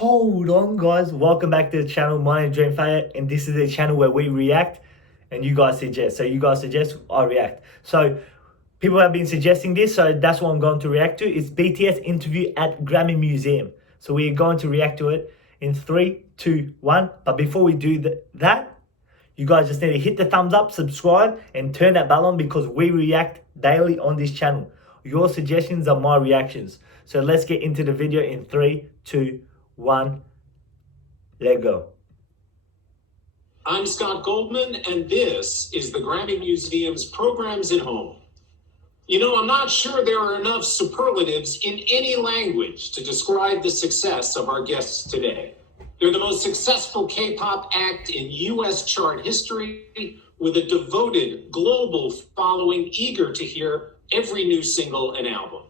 Hold on, guys. Welcome back to the channel. My name is Dream Fire, and this is the channel where we react and you guys suggest. So you guys suggest, I react. So people have been suggesting this, so that's what I'm going to react to. It's BTS interview at Grammy Museum. So we're going to react to it in 3, 2, 1. But before we do that, you guys just need to hit the thumbs up, subscribe, and turn that bell on because we react daily on this channel. Your suggestions are my reactions. So let's get into the video in 3, 2, 1. Let go. I'm Scott Goldman, and this is the Grammy Museum's Programs at Home. You know, I'm not sure there are enough superlatives in any language to describe the success of our guests today. They're the most successful K-pop act in U.S. chart history, with a devoted global following eager to hear every new single and album.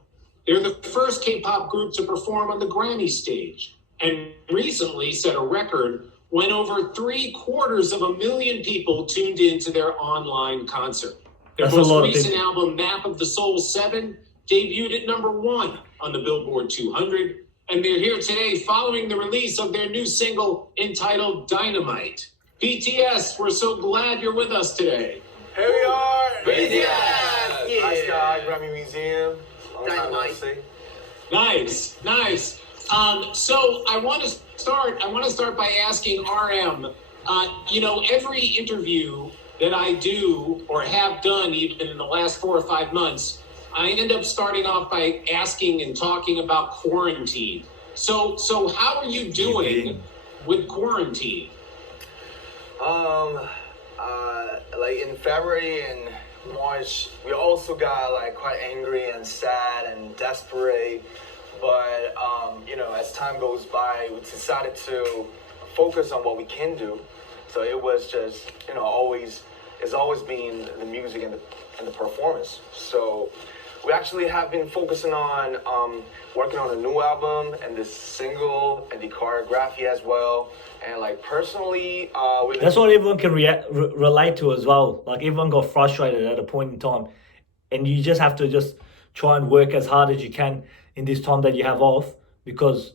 They're the first K-pop group to perform on the Grammy stage, and recently set a record when over 750,000 people tuned into their online concert. Their most recent album, Map of the Soul 7, debuted at #1 on the Billboard 200, and they're here today following the release of their new single entitled Dynamite. BTS, we're so glad you're with us today. Here we are! BTS! Yeah. Hi, Scott, Grammy Museum. Dynamite. Nice. So I want to start by asking RM. Every interview that I do or have done, even in the last 4 or 5 months, I end up starting off by asking and talking about quarantine. So how are you doing with quarantine? Like in February and March, we also got like quite angry and sad and desperate. But as time goes by, we decided to focus on what we can do. So it was just, it's always been the music and the performance. So we actually have been focusing on working on a new album and this single and the choreography as well. And like personally, that's what everyone can relate to as well. Like everyone got frustrated at a point in time, and you just have to just try and work as hard as you can in this time that you have off, because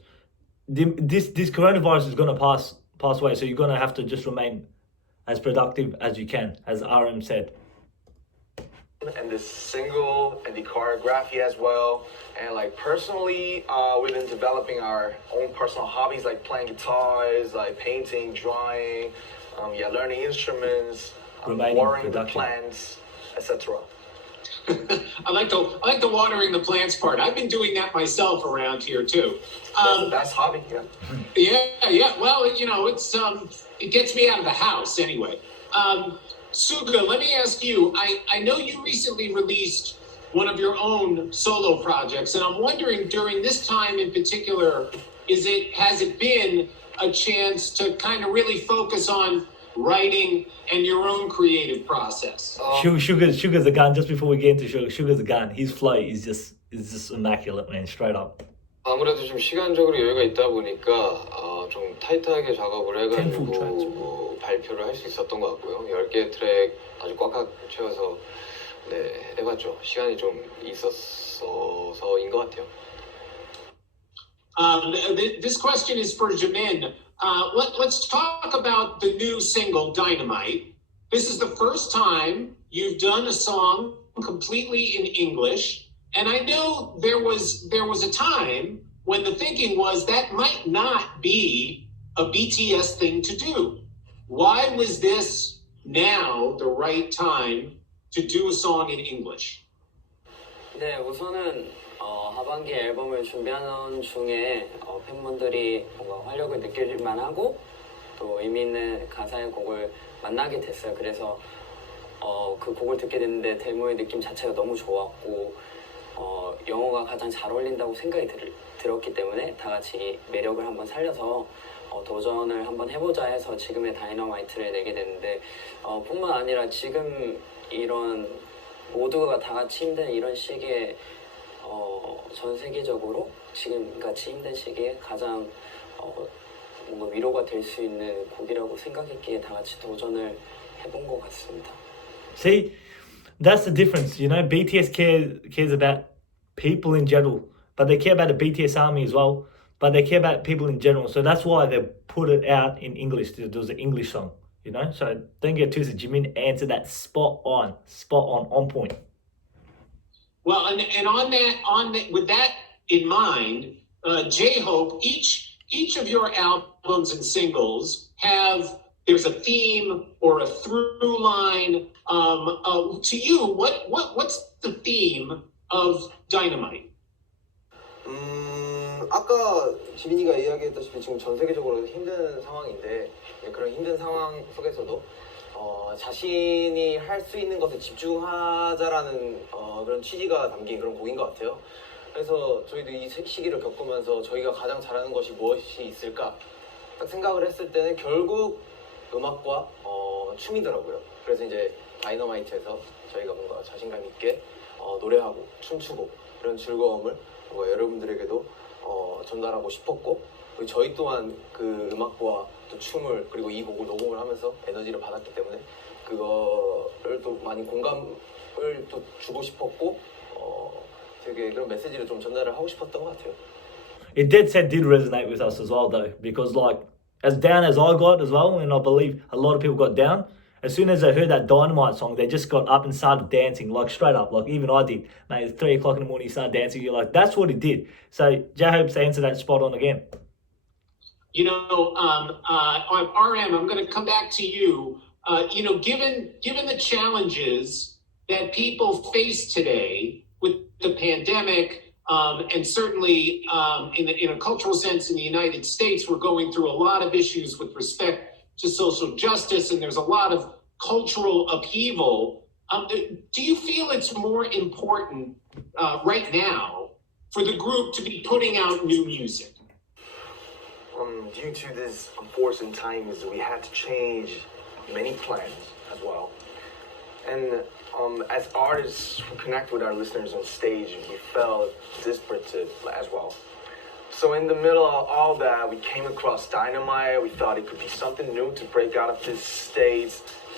this coronavirus is gonna pass away. So you're gonna have to just remain as productive as you can, as RM said. And this single and the choreography as well. And like personally, we've been developing our own personal hobbies, like playing guitars, like painting, drawing, learning instruments, watering the plants, etc. I like the watering the plants part. I've been doing that myself around here too. That's hobby, yeah. Yeah. Well, it gets me out of the house anyway. Suga, let me ask you. I know you recently released one of your own solo projects, and I'm wondering during this time in particular, has it been a chance to kind of really focus on writing and your own creative process? Sugar's a gun. Just before we get into Sugar's a gun. His flow is just immaculate, man. Straight up. 아무래도 좀 시간적으로 여유가 있다 보니까 좀 타이트하게 작업을 해가지고 발표를 할 수 있었던 것 같고요. 10개 트랙 아주 꽉꽉 채워서 해봤죠. 시간이 좀 있었어서인 것 같아요. This question is for Jimin. Let's talk about the new single, Dynamite. This is the first time you've done a song completely in English. And I know there was a time when the thinking was that might not be a BTS thing to do. Why was this now the right time to do a song in English? 네, 우선은 하반기 앨범을 준비하는 중에 팬분들이 뭔가 활력을 느낄 만하고 또 의미 있는 가사의 곡을 만나게 됐어요. 그래서 그 곡을 듣게 됐는데 데모의 느낌 자체가 너무 좋았고 영어가 가장 잘 어울린다고 생각이 들었기 때문에 다 같이 매력을 한번 살려서 도전을 한번 해보자 해서 지금의 다이너마이트를 내게 됐는데 뿐만 아니라 지금 이런 모두가 다 같이 힘든 이런 시기에 전 세계적으로 지금 같이 힘든 시기에 가장 뭔가 위로가 될 수 있는 곡이라고 생각했기에 다 같이 도전을 해본 것 같습니다. See, that's the difference. BTS cares about people in general, but they care about the BTS army as well. but they care about people in general. So that's why they put it out in English. It was an English song, you know. So don't get twisted. Jimin answered that spot on point. Well, and on that, with that in mind, J-Hope, each of your albums and singles there's a theme or a through line. To you, what's the theme of Dynamite? 아까 지민이가 이야기했다시피 지금 전 세계적으로 힘든 상황인데 그런 힘든 상황 속에서도 자신이 할 수 있는 것에 집중하자라는 그런 취지가 담긴 그런 곡인 것 같아요. 그래서 저희도 이 시기를 겪으면서 저희가 가장 잘하는 것이 무엇이 있을까 딱 생각을 했을 때는 결국 음악과 춤이더라고요. 그래서 이제 다이너마이트에서 저희가 뭔가 자신감 있게 노래하고 춤추고 이런 즐거움을 뭔가 여러분들에게도 전달하고 싶었고 그리고 저희 또한 그 음악과 또 춤을 그리고 이 곡을 녹음을 하면서 에너지를 받았기 때문에 그거를 또 많이 공감을 또 주고 싶었고 되게 그런 메시지를 좀 전달을 하고 싶었던 것 같아요. It dead set did resonate with us as well though, because like as down as I got as well, and I believe a lot of people got down, as soon as they heard that Dynamite song, they just got up and started dancing, like straight up, like even I did. Mate, it's 3 o'clock in the morning, you start dancing, you're like, that's what it did. So J-Hope's answered that spot on again. You know, RM, I'm going to come back to you. You know, given the challenges that people face today with the pandemic, and certainly in a cultural sense in the United States, we're going through a lot of issues with respect to social justice, and there's a lot of cultural upheaval. Do you feel it's more important right now for the group to be putting out new music? Due to this unfortunate times, we had to change many plans as well. And as artists who connect with our listeners on stage, we felt desperate as well. So in the middle of all that, we came across Dynamite. We thought it could be something new to break out of this state.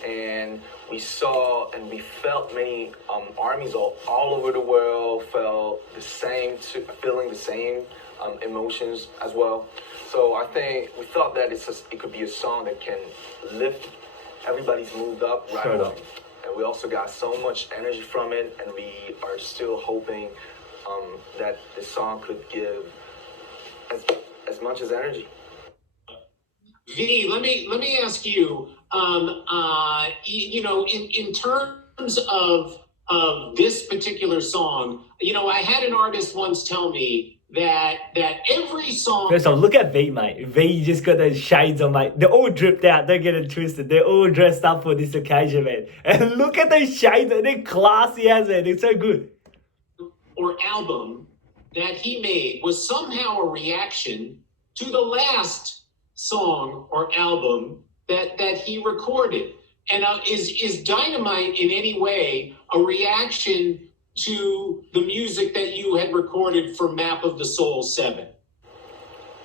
And we saw and we felt many armies all over the world felt the same, feeling the same emotions as well. So I think we thought that it could be a song that can lift everybody's mood up right away. And we also got so much energy from it, and we are still hoping that the song could give as much as energy. V, let me ask you. You know, in terms of this particular song, you know, I had an artist once tell me that every song. First off, look at V, mate. V just got those shades on, mate. They're all dripped out. Don't get it twisted. They're all dressed up for this occasion, man. And look at those shades. They're classy as man. They're so good. Or album that he made was somehow a reaction to the last song or album that he recorded. And is Dynamite in any way a reaction to the music that you had recorded for Map of the Soul 7?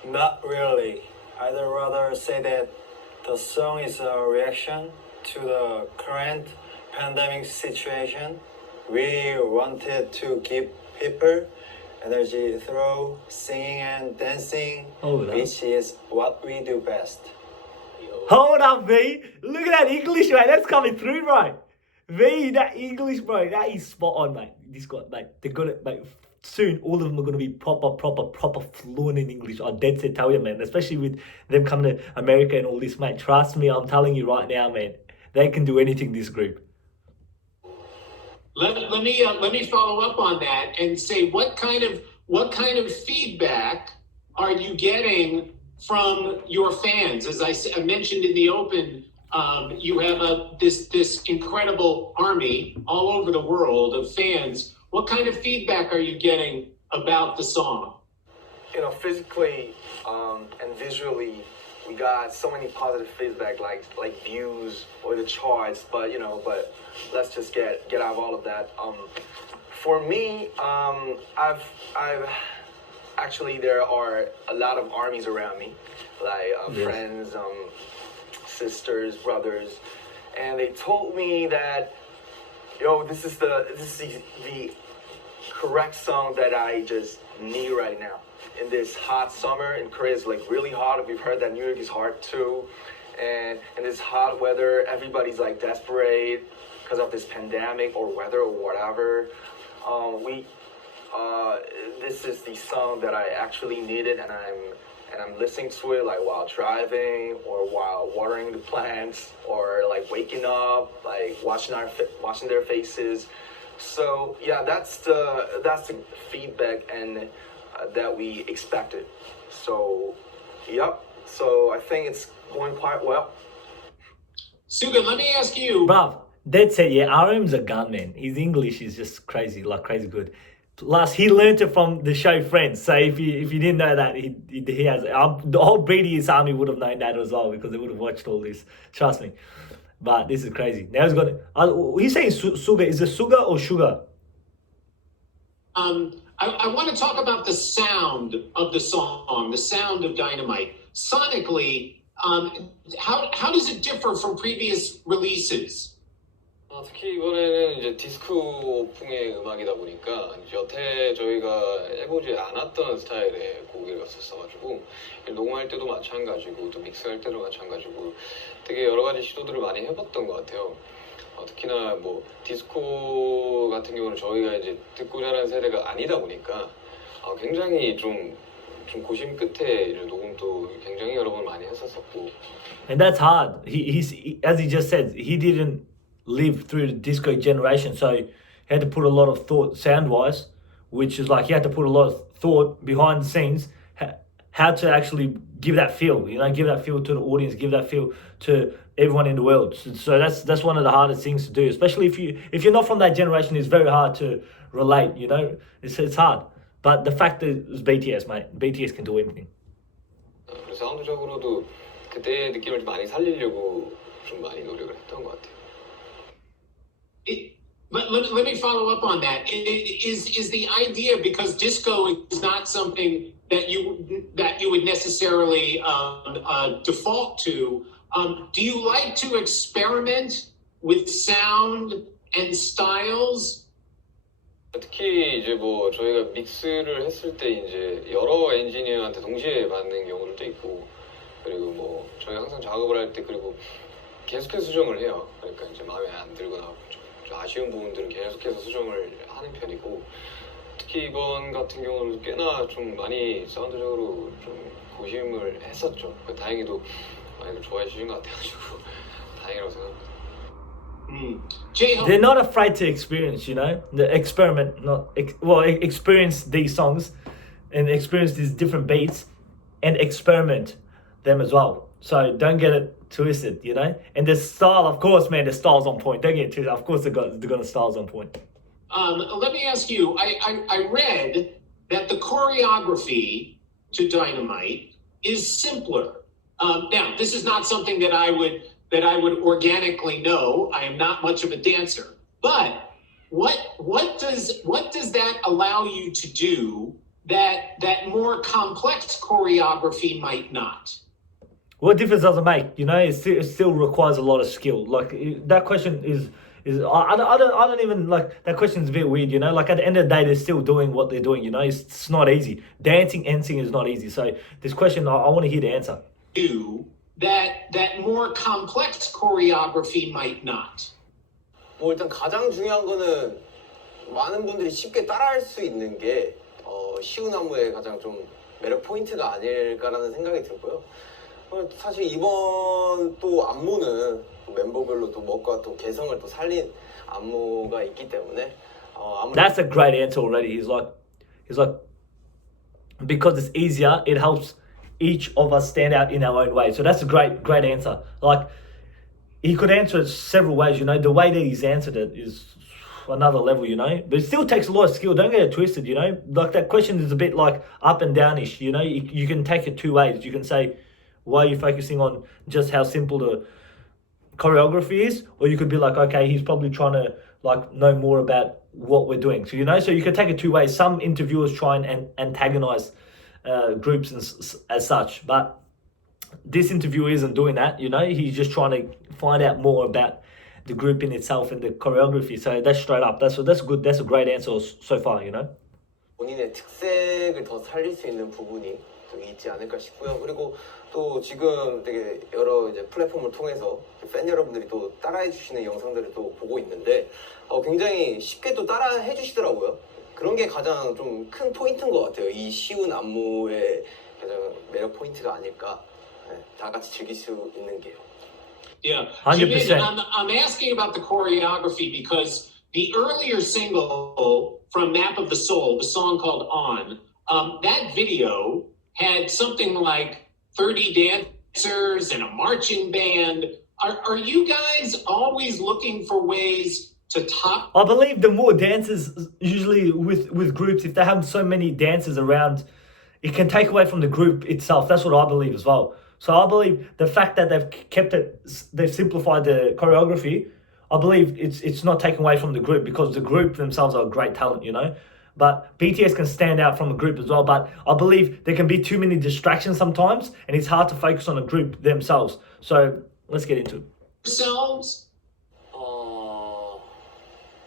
Not really. I'd rather say that the song is a reaction to the current pandemic situation. We wanted to give people energy through singing and dancing, which is what we do best. Hold up, V. Look at that English, mate. That's coming through, bro. V, that English, bro. That is spot on, mate. This guy, mate. They got it, mate. Soon, all of them are going to be proper fluent in English. I dead set tell you, man. Especially with them coming to America and all this, mate. Trust me, I'm telling you right now, man. They can do anything, this group. Let me follow up on that and say what kind of feedback are you getting from your fans? As I mentioned in the open, you have this incredible army all over the world of fans. What kind of feedback are you getting about the song? You know, physically and visually, we got so many positive feedback, like views or the charts. But let's just get out of all of that. For me, I've actually there are a lot of armies around me, like friends, sisters, brothers, and they told me that, yo, this is the correct song that I just need right now. In this hot summer in Korea, it's like really hot. We've heard that New York is hot too. And in this hot weather, everybody's like desperate because of this pandemic or weather or whatever. This is the song that I actually needed, and I'm listening to it like while driving or while watering the plants or like waking up, like watching their faces. So yeah, that's the feedback and that we expected. So yep. So I think it's going quite well. Suga, let me ask you. Bruv, that's it, yeah. RM's a gun, man. His English is just crazy, like crazy good. Last, he learned it from the show Friends. So if you didn't know that, he has. The whole BTS army would have known that as well because they would have watched all this. Trust me. But this is crazy. Now he's got. He's saying Suga. Is it Suga or Sugar? I want to talk about the sound of the song, the sound of Dynamite. Sonically, how does it differ from previous releases? 특히 이번에는 이제 디스코풍의 음악이다 보니까 여태 저희가 해보지 않았던 스타일의 곡을 갔었어가지고 녹음할 때도 마찬가지고 또 믹스할 때도 마찬가지고 되게 여러 가지 시도들을 많이 해봤던 것 같아요. 특히나 뭐 디스코 같은 경우는 저희가 이제 듣고 자란 세대가 아니다 보니까 굉장히 좀 고심 끝에 이제 녹음도 굉장히 여러 번 많이 했었었고. And that's hard. As he just said, he didn't live through the disco generation, so he had to put a lot of thought sound-wise, which is like he had to put a lot of thought behind the scenes, how to actually give that feel, give that feel to the audience, give that feel to everyone in the world. So that's one of the hardest things to do, especially if you're not from that generation. It's very hard to relate. It's hard. But the fact that it's BTS, mate, BTS can do anything. 그래서 사운드적으로도 그때의 느낌을 좀 많이 살리려고 좀 많이 노력을 했던 것 같아요. Let me follow up on that. Is the idea, because disco is not something that you would necessarily default to? Do you like to experiment with sound and styles? 특히 이제 뭐 저희가 믹스를 했을 때 이제 여러 엔지니어한테 동시에 받는 경우도 있고, 그리고 뭐 저희 항상 작업을 할 때 그리고 계속해서 수정을 해요. 그러니까 이제 마음에 안 들거나 좀 아쉬운 부분들은 계속해서 수정을 하는 편이고, 특히 이번 같은 경우는 꽤나 좀 많이 사운드적으로 좀 고심을 했었죠. 다행히도 많이들 좋아해 주신 것 같아가지고 다행이라고 생각합니다. They're not afraid to experience, the experiment, experience these songs and experience these different beats and experiment them as well. So don't get it twisted, And the style, of course, man, the style's on point. Don't get it twisted. Of course, they got the styles on point. Let me ask you, I read that the choreography to Dynamite is simpler. Now, this is not something that I would organically know. I am not much of a dancer. But what does that allow you to do that more complex choreography might not? What difference does it make? It still requires a lot of skill. Like that question is I don't even like that question is a bit weird. Like at the end of the day, they're still doing what they're doing. It's not easy. Dancing and singing is not easy. So this question, I want to hear the answer. Do that more complex choreography might not. 뭐 일단 가장 중요한 거는 많은 분들이 쉽게 따라할 수 있는 게 쉬운 안무의 가장 좀 매력 포인트가 아닐까라는 생각이 들고요. 사실 이번 또 안무는 멤버별로 또 멋과 또 개성을 또 살린 안무가 있기 때문에 That's a great answer already. He's like because it's easier, it helps each of us stand out in our own way. So that's a great answer. Like he could answer it several ways, The way that he's answered it is another level, But it still takes a lot of skill. Don't get it twisted, Like that question is a bit like up and downish, You can take it two ways. You can say, why are you focusing on just how simple the choreography is? Or you could be like, okay, he's probably trying to know more about what we're doing. So, so you can take it two ways. Some interviewers try and antagonize groups as such, but this interviewer isn't doing that, He's just trying to find out more about the group in itself and the choreography. So that's straight up. That's good. That's a great answer so far. You know. 본인의 특색을 더 살릴 수 있는 부분이 좀 있지 않을까 싶고요. 그리고 또 지금 되게 여러 이제 플랫폼을 통해서 팬 여러분들이 또 따라해 주시는 영상들을 또 보고 있는데 굉장히 쉽게 또 따라해 주시더라고요. 그런 게 가장 좀 큰 포인트인 것 같아요. 이 쉬운 안무의 가장 매력 포인트가 아닐까. 네, 다 같이 즐길 수 있는 게요. Yeah, 100%. Jimin, I'm asking about the choreography because the earlier single from Map of the Soul, the song called On, that video had something like 30 dancers and a marching band. Are you guys always looking for ways to top? I believe the more dancers, usually with groups, if they have so many dancers around, it can take away from the group itself. That's what I believe as well. So I believe the fact that they've simplified the choreography, I believe it's not taken away from the group because the group themselves are great talent, you know. But BTS can stand out from a group as well. But I believe there can be too many distractions sometimes, and it's hard to focus on a group themselves. So let's get into it. Yourselves?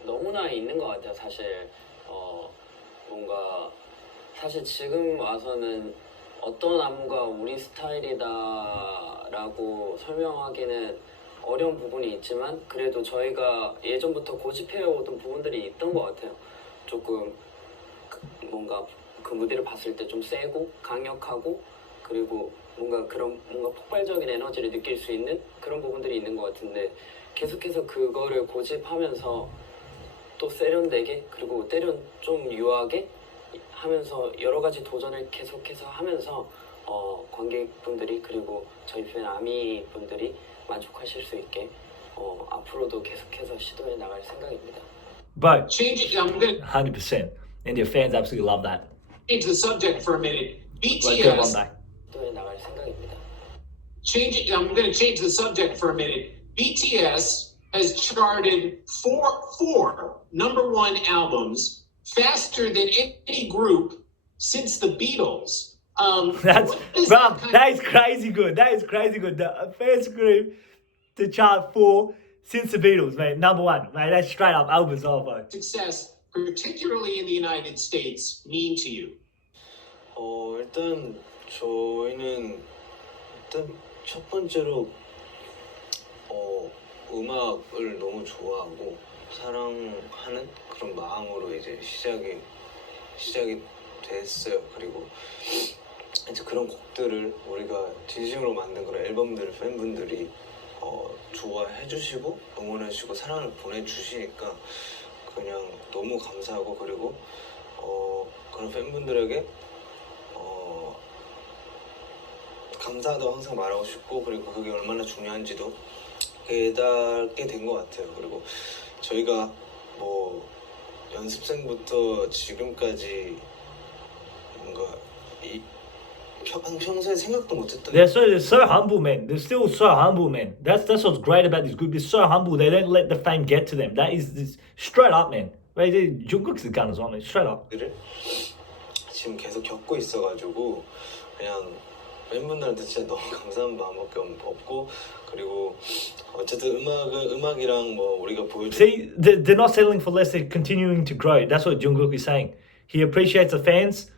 너무나 있는 것 같아요. 사실 뭔가 사실 지금 와서는 어떤 안무가 우리 스타일이다라고 설명하기는 어려운 부분이 있지만 그래도 저희가 예전부터 고집해오던 부분들이 있던 것 같아요. 조금 뭔가 그 무대를 봤을 때 좀 세고 강력하고 그리고 뭔가 폭발적인 에너지를 느낄 수 있는 그런 부분들이 있는 것 같은데 계속해서 그거를 고집하면서 또 세련되게 그리고 때론 좀 유하게 하면서 여러 가지 도전을 계속해서 하면서 관객분들이 그리고 저희 팬 아미 분들이 만족하실 수 있게 앞으로도 계속해서 시도해 나갈 생각입니다. Bro, Change it. I'm going to 100%. And your fans absolutely love that. change the subject for a minute. Like, good one BTS. back. 시도해 나갈 생각입니다. I'm going to change the subject for a minute. BTS has charted four #1 albums faster than any group since the Beatles. That's what is bro, that kind that is crazy good. That is crazy good. The first group to chart 4 since the Beatles, mate. #1, mate. That's straight up albums, bro. of success, particularly in the United States, mean to you? 일단 저희는 일단 첫 번째로 음악을 너무 좋아하고 사랑하는 그런 마음으로 이제 시작이 됐어요. 그리고 이제 그런 곡들을 우리가 진심으로 만든 그런 앨범들을 팬분들이 좋아해 주시고 응원해 주시고 사랑을 보내주시니까 그냥 너무 감사하고 그리고 그런 팬분들에게 감사하다고 항상 말하고 싶고 그리고 그게 얼마나 중요한지도 깨닫게 된 것 같아요. 그리고 저희가 뭐 연습생부터 지금까지 뭔가 평소에 생각도 못했던 They're so humble, man. They're still so humble, man. That's what's great about this group. They're so humble. They don't let the fame get to them. That is straight up, man. Jungkook's the gun as well, man. Straight up. 일을 지금 계속 겪고 있어가지고 그냥 팬분들한테 진짜 너무 감사한 마음밖에 없고 그리고 어쨌든 음악이랑 뭐 우리가 보여준 See, they're not settling for less. They're continuing to grow. That's what Jungkook is saying. He appreciates the fans,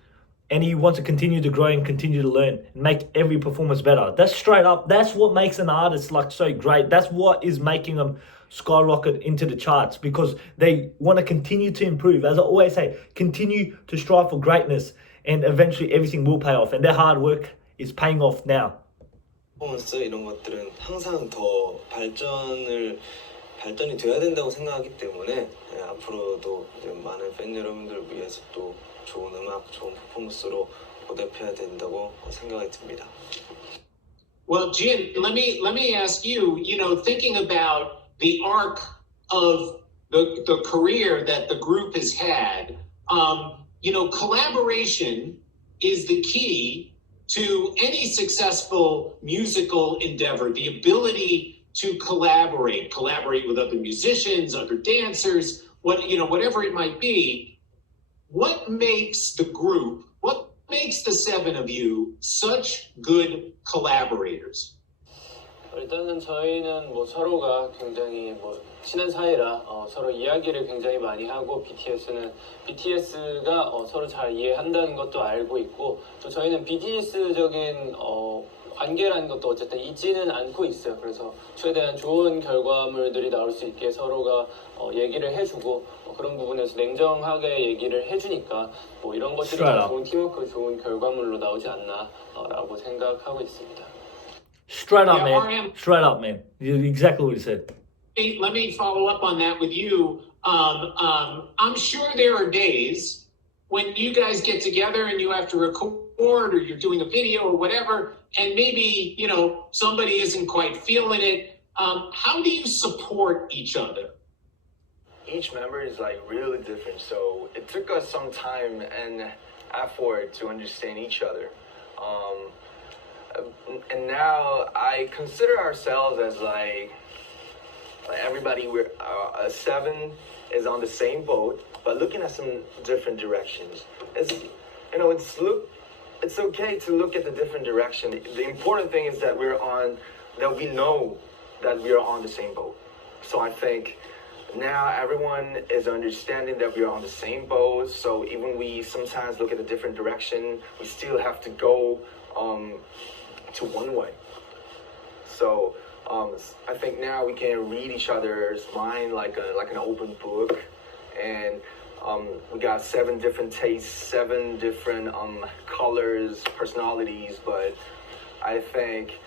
and he wants to continue to grow and continue to learn and make every performance better. That's straight up. That's what makes an artist like so great. That's what is making them skyrocket into the charts because they want to continue to improve. As I always say, continue to strive for greatness, and eventually everything will pay off. And their hard work is paying off now. 퍼포먼스 이런 것들은 항상 더 발전이 돼야 된다고 생각하기 때문에 앞으로도 이제 많은 팬 여러분들을 위해서 또 좋은 음악, 좋은 퍼포먼스로 보답해야 된다고 생각이 듭니다. Well, Jin, let me ask you. You know, thinking about the arc of the career that the group has had, you know, collaboration is the key to any successful musical endeavor. The ability to collaborate with other musicians, other dancers, whatever it might be. What makes the group? What makes the seven of you such good collaborators? 일단은 저희는 뭐 서로가 굉장히 뭐 친한 사이라 서로 이야기를 굉장히 많이 하고 BTS가 서로 잘 이해한다는 것도 알고 있고 또 저희는 BTS적인 관계라는 것도 어쨌든 있지는 않고 있어요. 그래서 최대한 좋은 결과물들이 나올 수 있게 서로가 얘기를 해주고 그런 부분에서 냉정하게 얘기를 해주니까 뭐 이런 것들이 다 좋은 팀워크, 좋은 결과물로 나오지 않나라고 생각하고 있습니다. Straight up, Yeah, man. RM. Straight up, man. Exactly what you said. Let me follow up on that with you. I'm sure there are days when you guys get together and you have to record or you're doing a video or whatever, and maybe, somebody isn't quite feeling it. How do you support each other? Each member is like really different, so it took us some time and effort to understand each other. And now I consider ourselves as like everybody, we're 7 is on the same boat, but looking at some different directions. It's okay to look at the different direction. The important thing is that we know that we are on the same boat. So I think now everyone is understanding that we are on the same boat. So even we sometimes look at a different direction, we still have to go to one way. So I think now we can read each other's mind like an open book, and we got 7 different tastes, 7 different colors, personalities. But I think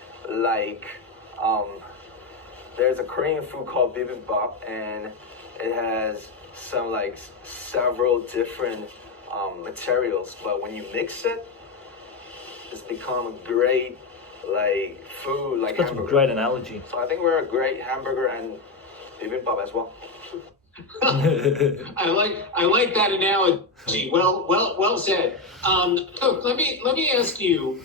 there's a Korean food called bibimbap, and it has some several different materials. But when you mix it, it's become a great food, like That's a hamburger. great analogy. So I think we're a great hamburger and bibimbap as well. I like that analogy. Well said. Cook, let me ask you.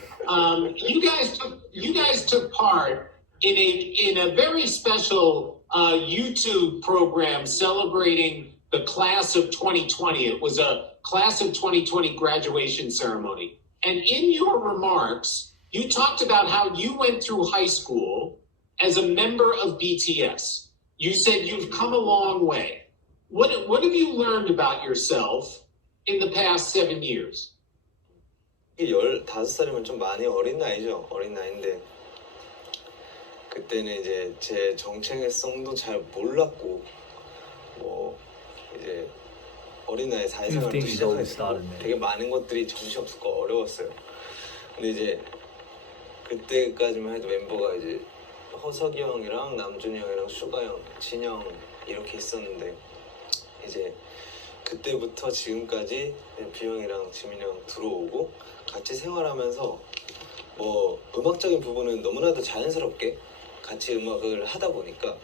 You guys took part in a very special YouTube program celebrating the class of 2020. It was a class of 2020 graduation ceremony. And in your remarks, you talked about how you went through high school as a member of BTS. You said you've come a long way. What have you learned about yourself in the past 7 years? 15살이면 좀 많이 어린 나이죠. 어린 나이인데 그때는 이제 제 정체성도 잘 몰랐고 뭐 이제 어린 나이에 사회생활도 시작했고 되게 많은 것들이 정신없었고 어려웠어요. 근데 이제 그때까지만 해도 멤버가 이제 허석이 형이랑 남준이 형이랑 슈가 형, 진영 이렇게 있었는데 이제 그때부터 지금까지 비형이랑 지민이 형 들어오고 같이 생활하면서 뭐 음악적인 부분은 너무나도 자연스럽게 같이 음악을 하다 보니까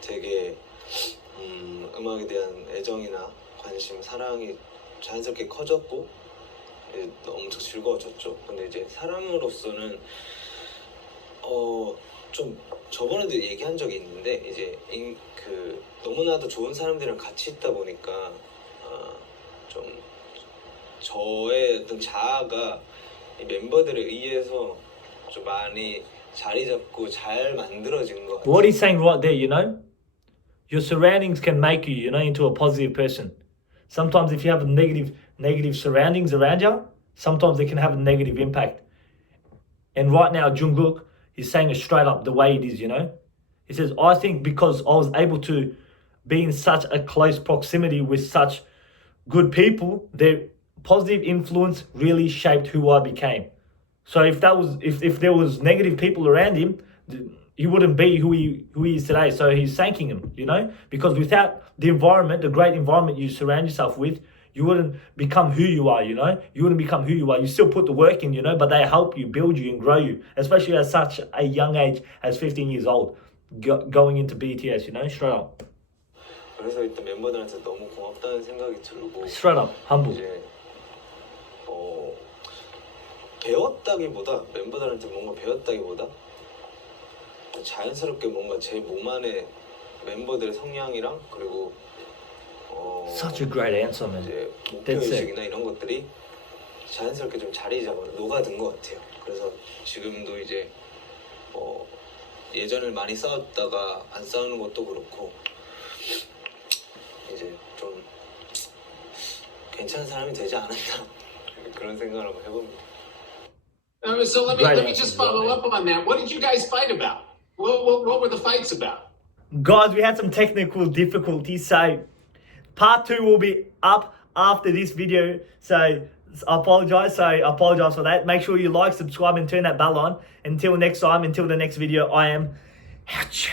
되게 음악에 대한 애정이나 관심, 사랑이 자연스럽게 커졌고 엄청 즐거워졌죠. 근데 이제 사람으로서는 좀 저번에도 얘기한 적이 있는데 이제 너무나도 좋은 사람들이랑 같이 있다 보니까 좀 저의 어떤 자아가 이 멤버들에 의해서 좀 많이 자리 잡고 잘 만들어진 것 같아요. What he's saying right there, your surroundings can make you, into a positive person. Sometimes if you have negative surroundings around you, sometimes it can have a negative impact. And right now, Jungkook is saying it straight up the way it is, He says, I think because I was able to be in such a close proximity with such good people, their positive influence really shaped who I became. So if there was negative people around him, he wouldn't be who he is today. So he's thanking him, because without the environment, the great environment you surround yourself with, you wouldn't become who you are, You wouldn't become who you are. You still put the work in, but they help you, build you and grow you, especially at such a young age as 15 years old, going into BTS, straight up. 그래서 일단 멤버들한테 너무 고맙다는 생각이 들고 Straight up, humble. 이제 배웠다기보다 멤버들한테 뭔가 배웠다기보다 자연스럽게 뭔가 제 몸 안에 멤버들의 성향이랑 그리고 Such a great answer, man. 이제 목표의식이나 이런 것들이 자연스럽게 좀 자리 잡아 녹아든 것 같아요. 그래서 지금도 이제 예전에 많이 싸웠다가 안 싸우는 것도 그렇고 이제 좀 괜찮은 사람이 되지 않았나 그런 생각을 한번 해봅니다. So let Great me answers, just follow Robbie. up on that. What did you guys fight about? What were the fights about? Guys, we had some technical difficulties, so part 2 will be up after this video. So I apologize for that. Make sure you like, subscribe, and turn that bell on. Until next time, until the next video, I am out.